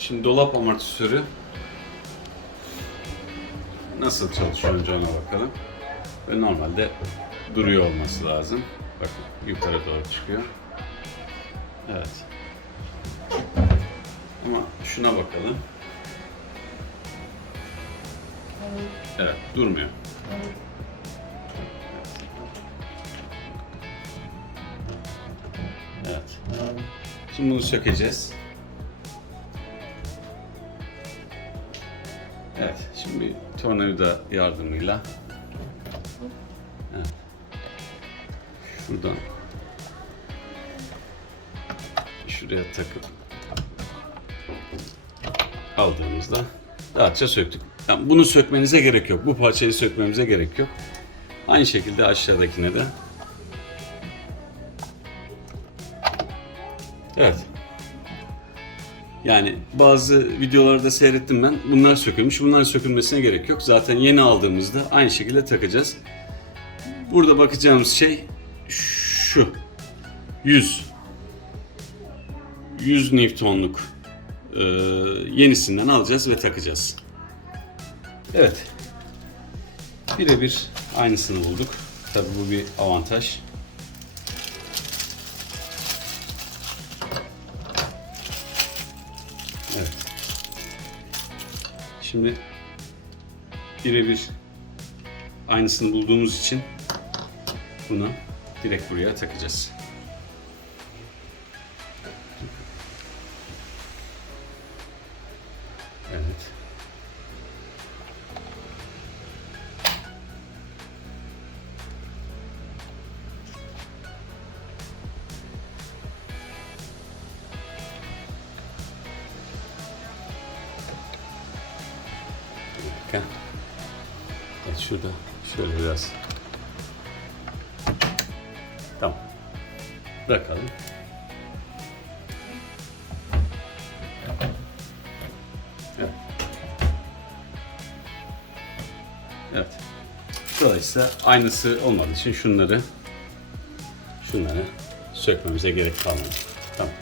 Şimdi dolap amortisörü nasıl çalışıyor ona bakalım. Ve normalde duruyor olması lazım. Bakın yukarı doğru çıkıyor. Evet. Ama şuna bakalım. Evet, durmuyor. Evet. Şimdi bunu sökeceğiz. Evet, şimdi tornavida yardımıyla evet. şuradan şuraya takıp aldığımızda rahatça söktük. Yani bunu sökmenize gerek yok. Bu parçayı sökmemize gerek yok. Aynı şekilde aşağıdakine de Evet. Yani bazı videolarda seyrettim ben. Bunlar sökülmüş. Bunların sökülmesine gerek yok. Zaten yeni aldığımızda aynı şekilde takacağız. Burada bakacağımız şey şu. 100. 100 Newton'luk e, yenisinden alacağız ve takacağız. Evet. Birebir aynısını bulduk. Tabii bu bir avantaj. Evet. Şimdi birebir aynısını bulduğumuz için bunu direkt buraya takacağız. Dakika. Evet şurada şöyle biraz. Tamam. Bırakalım. Evet. Evet. Dolayısıyla aynısı olmadığı için şunları şunları sökmemize gerek kalmadı. Tamam.